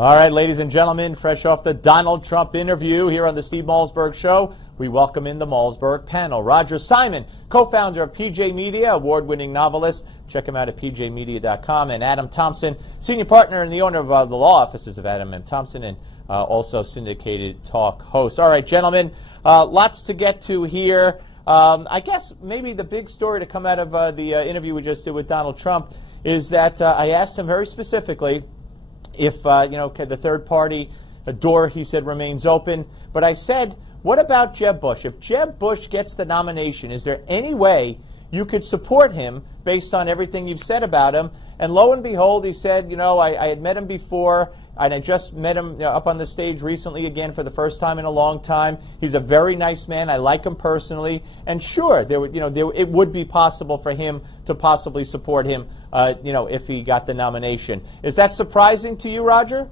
All right, ladies and gentlemen, fresh off the Donald Trump interview here on the Steve Malzberg Show, we welcome in the Malzberg panel. Roger Simon, co-founder of PJ Media, award-winning novelist. Check him out at pjmedia.com. And Adam Thompson, senior partner and the owner of the law offices of Adam M. Thompson, and also Syndicated talk host. All right, gentlemen, lots to get to here. I guess maybe the big story to come out of the interview we just did with Donald Trump is that I asked him very specifically if, the third party door, he said, remains open. But I said, what about Jeb Bush? If Jeb Bush gets the nomination, is there any way you could support him based on everything you've said about him? And lo and behold, he said, I had met him before, and I just met him up on the stage recently again for the first time in a long time. He's a very nice man. I like him personally. And sure, it would be possible for him to possibly support him, if he got the nomination. Is that surprising to you, Roger?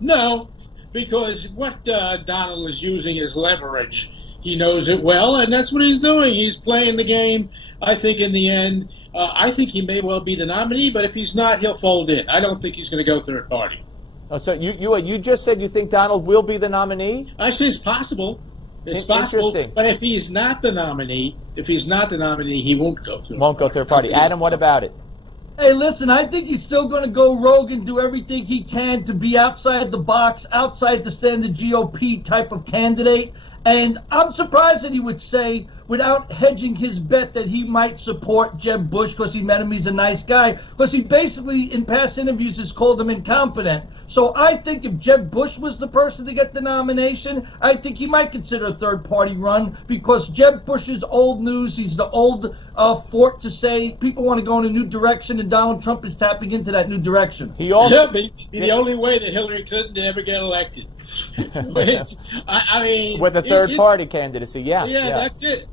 No, because what Donald is using is leverage. He knows it well, and that's what he's doing. He's playing the game. I think in the end, I think he may well be the nominee, but if he's not, he'll fold in. I don't think he's going to go third party. Oh, so you just said you think Donald will be the nominee? I say it's possible. It's possible. But if he's not the nominee, he won't go third. Won't go third party. Adam, what about it? Hey, listen, I think he's still going to go rogue and do everything he can to be outside the box, outside the standard GOP type of candidate. And I'm surprised that he would say, without hedging his bet, that he might support Jeb Bush because he met him, he's a nice guy. Because he basically, in past interviews, has called him incompetent. So I think if Jeb Bush was the person to get the nomination, I think he might consider a third-party run because Jeb Bush is old news. He's the old fort to say people want to go in a new direction, and Donald Trump is tapping into that new direction. He also be the only way that Hillary Clinton ever get elected. With a third-party candidacy, yeah. That's it.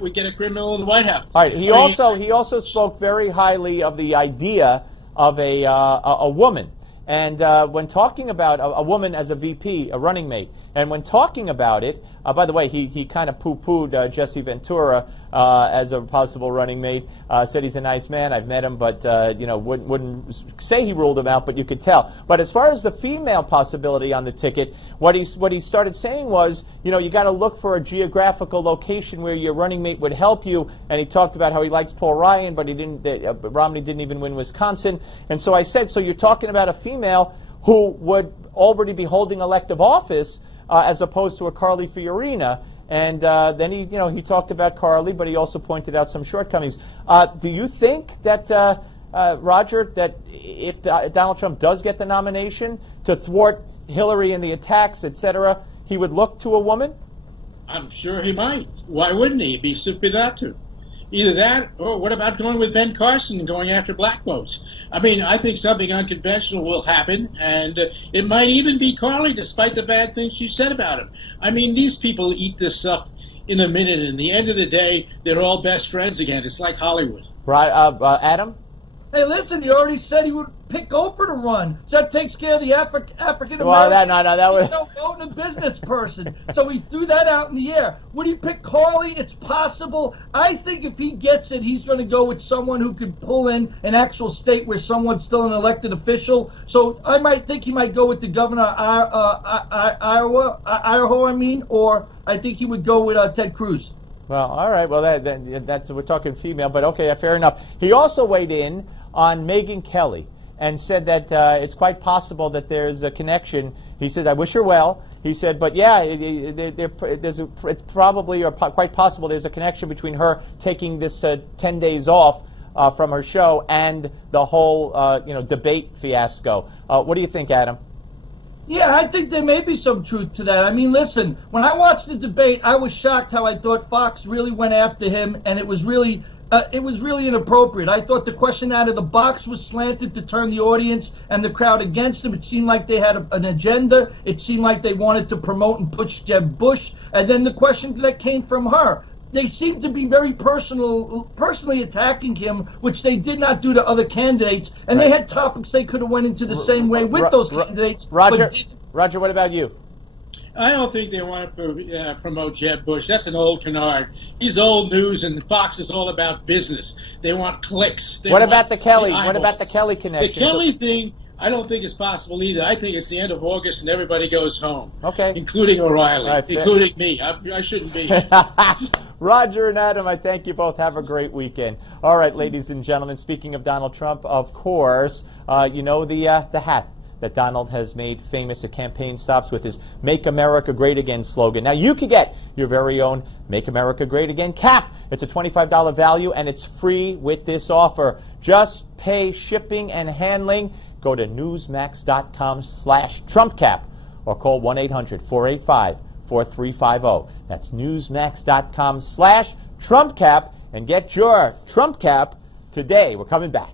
We get a criminal in the White House. All right. He also spoke very highly of the idea of a woman. And when talking about a woman as a VP, a running mate, and when talking about it, by the way, he kind of poo-pooed Jesse Ventura as a possible running mate, said he's a nice man, I've met him, but wouldn't say he ruled him out, but you could tell. But as far as the female possibility on the ticket, what he started saying was, you got to look for a geographical location where your running mate would help you, and he talked about how he likes Paul Ryan, but Romney didn't even win Wisconsin. And so I said, so you're talking about a female who would already be holding elective office as opposed to a Carly Fiorina. And then he talked about Carly, but he also pointed out some shortcomings. Do you think that, Roger, that if Donald Trump does get the nomination to thwart Hillary and the attacks, etc., he would look to a woman? I'm sure he might. Why wouldn't he? It'd be stupid not to. Either that, or what about going with Ben Carson and going after black votes? I mean, I think something unconventional will happen, and it might even be Carly, despite the bad things she said about him. I mean, these people eat this up in a minute, and at the end of the day, they're all best friends again. It's like Hollywood. Right, Adam? Hey, listen, he already said he would pick Oprah to run. So that takes care of the African-American. Well, that was... a business person. So he threw that out in the air. Would he pick Carly? It's possible. I think if he gets it, he's going to go with someone who could pull in an actual state where someone's still an elected official. So I might think he might go with the governor of Idaho, or I think he would go with Ted Cruz. Well, all right. Well, that's we're talking female, but okay, fair enough. He also weighed in on Megyn Kelly and said that it's quite possible that there's a connection. He said, I wish her well. He said, but yeah, it's probably or quite possible there's a connection between her taking this 10 days off from her show and the whole debate fiasco. What do you think, Adam? Yeah, I think there may be some truth to that. I mean, listen, when I watched the debate, I was shocked how I thought Fox really went after him, and it was really inappropriate. I thought the question out of the box was slanted to turn the audience and the crowd against him. It seemed like they had an agenda. It seemed like they wanted to promote and push Jeb Bush. And then the question that came from her. They seemed to be very personally attacking him, which they did not do to other candidates. And They had topics they could have went into the same way with those candidates. Roger, what about you? I don't think they want to promote Jeb Bush. That's an old canard. He's old news, and Fox is all about business. They want clicks. What about the Kelly? What about the Kelly connection? The Kelly thing, I don't think it's possible either. I think it's the end of August and everybody goes home. Okay. Including O'Reilly, All right, including me. I shouldn't be. Roger and Adam, I thank you both. Have a great weekend. All right, ladies and gentlemen, speaking of Donald Trump, of course, you know the hat that Donald has made famous at campaign stops with his Make America Great Again slogan. Now, you can get your very own Make America Great Again cap. It's a $25 value, and it's free with this offer. Just pay shipping and handling. Go to newsmax.com/TrumpCap or call 1-800-485-4350. That's newsmax.com/TrumpCap and get your Trump cap today. We're coming back.